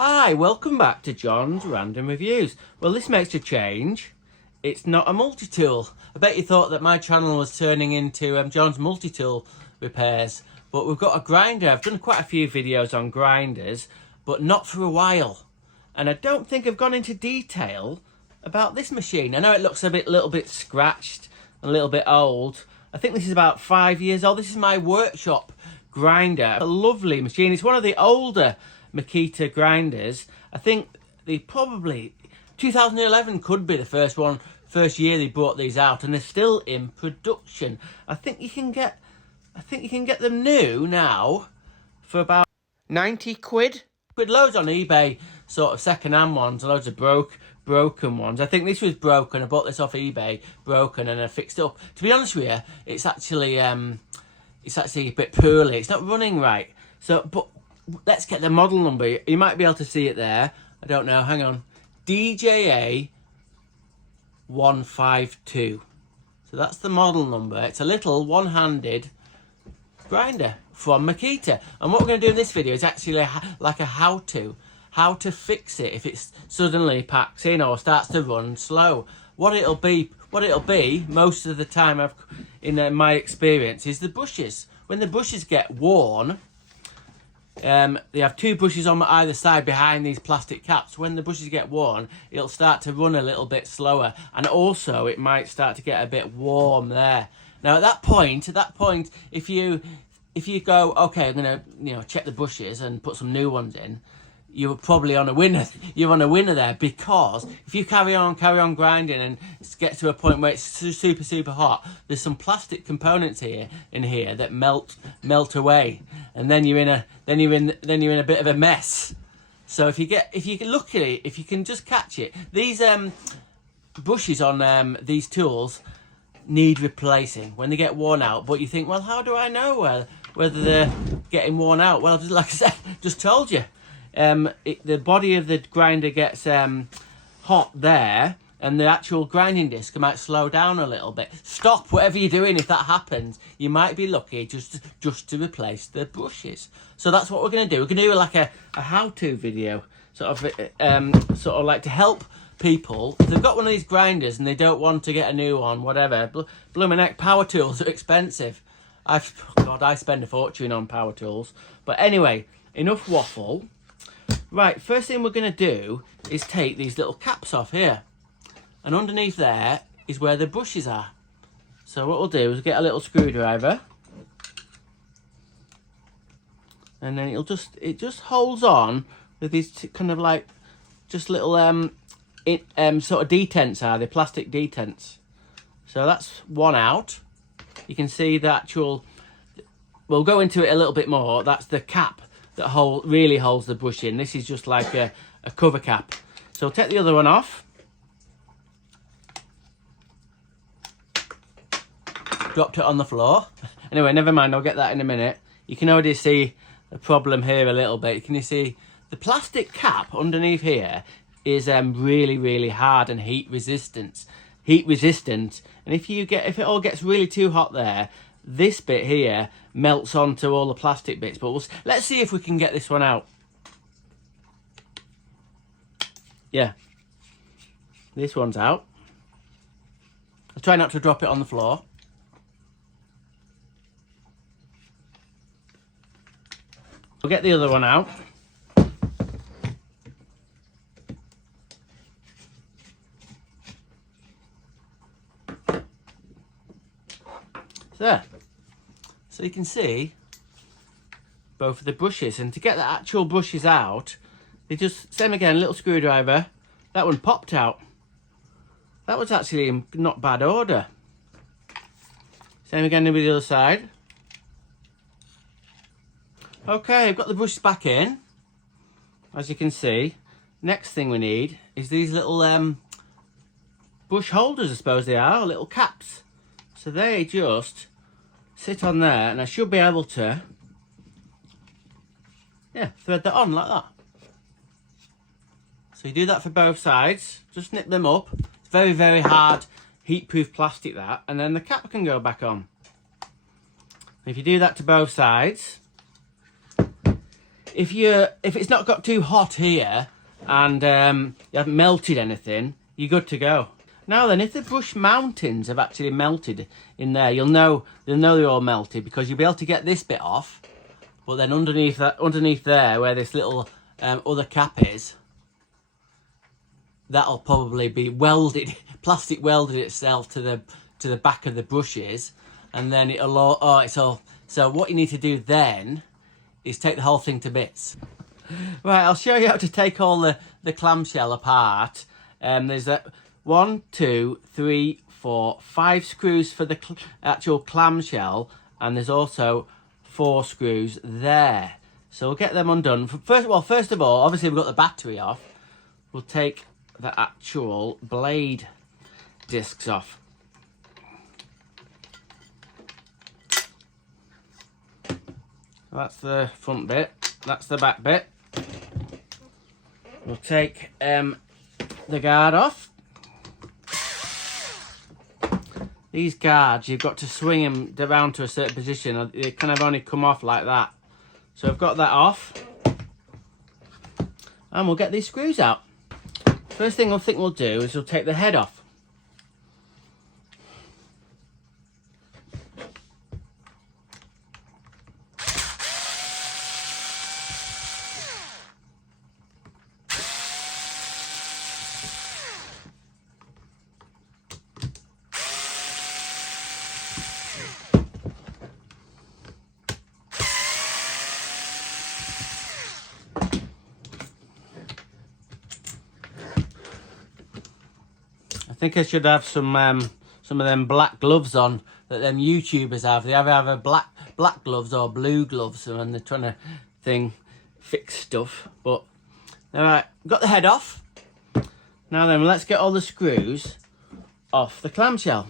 Hi, welcome back to John's Random Reviews. Well, this makes a change. It's not a multi-tool. I bet you thought that my channel was turning into John's multi-tool repairs. But we've got a grinder. I've done quite a few videos on grinders, but not for a while. And I don't think I've gone into detail about this machine. I know it looks a little bit scratched, a little bit old. I think this is about 5 years old. This is my workshop grinder. A lovely machine. It's one of the older makita grinders. I think they probably 2011 could be the first year they brought these out, and they're still in production. I think you can get them new now for about 90 quid. With loads on eBay, sort of second-hand ones, loads of broken ones. I think this was broken. I bought this off eBay, broken, and I fixed it up. To be honest with you, it's actually a bit poorly. It's not running right. So, but let's get the model number. You might be able to see it there. I don't know. Hang on. DJA 152. So that's the model number. It's a little one-handed grinder from Makita. And what we're going to do in this video is actually like a how to fix it if it suddenly packs in or starts to run slow. What it'll be most of the time, in my experience, is the bushes. When the bushes get worn, they have two bushes on either side behind these plastic caps. When the bushes get worn, it'll start to run a little bit slower, and also it might start to get a bit warm there. Now at that point, if you go, okay, I'm gonna check the bushes and put some new ones in, you're probably on a winner. You're on a winner there, because if you carry on grinding and it gets to a point where it's super hot, there's some plastic components in here that melt away, and then you're in a bit of a mess. So if you can just catch it, these bushes on these tools need replacing when they get worn out. But you think, well, how do I know whether they're getting worn out? Well, just like I said, just told you. The body of the grinder gets hot there, and the actual grinding disc might slow down a little bit. Stop whatever you're doing if that happens. You might be lucky just to replace the bushes. So that's what we're going to do. We're going to do like a how-to video, sort of like to help people. If they've got one of these grinders and they don't want to get a new one, whatever. Blooming heck, power tools are expensive. I spend a fortune on power tools. But anyway, enough waffle. Right, first thing we're going to do is take these little caps off here. And underneath there is where the bushes are. So what we'll do is get a little screwdriver. And then it just holds on with these kind of like just little sort of detents are, the plastic detents. So that's one out. You can see the actual, we'll go into it a little bit more. That's the cap that really holds the bush in. This is just like a cover cap. So I'll take the other one off. Dropped it on the floor. Anyway, never mind, I'll get that in a minute. You can already see the problem here a little bit. Can you see the plastic cap underneath here is really hard and heat resistant. And if it all gets really too hot there, this bit here melts onto all the plastic bits. But let's see if we can get this one out. Yeah, this one's out. I'll try not to drop it on the floor. We'll get the other one out. There. So you can see both of the brushes, and to get the actual brushes out, they just, same again, little screwdriver. That one popped out. That was actually in not bad order. Same again with the other side. Okay, I've got the brushes back in, as you can see. Next thing we need is these little brush holders, I suppose they are, little caps. So they just sit on there, and I should be able to, thread that on like that. So you do that for both sides, just nip them up. It's very hard, heat-proof plastic that, and then the cap can go back on. If you do that to both sides, if it's not got too hot here and you haven't melted anything, you're good to go. Now then, if the brush mountings have actually melted in there, you'll know they're all melted, because you'll be able to get this bit off. But then underneath there, where this little other cap is, that'll probably be welded, plastic welded itself to the back of the brushes, and then so what you need to do then is take the whole thing to bits. Right, I'll show you how to take all the clamshell apart. There's that 1, 2, 3, 4, 5 screws for the actual clamshell, and there's also 4 screws there. So we'll get them undone. First of all, obviously we've got the battery off. We'll take the actual blade discs off. That's the front bit, that's the back bit. We'll take the guard off. These guards, you've got to swing them down to a certain position. They kind of only come off like that. So I've got that off. And we'll get these screws out. First thing I think we'll do is we'll take the head off. I think I should have some of them black gloves on that them YouTubers have. They either have black gloves or blue gloves when they're trying to fix stuff. But all right, got the head off. Now then, let's get all the screws off the clamshell.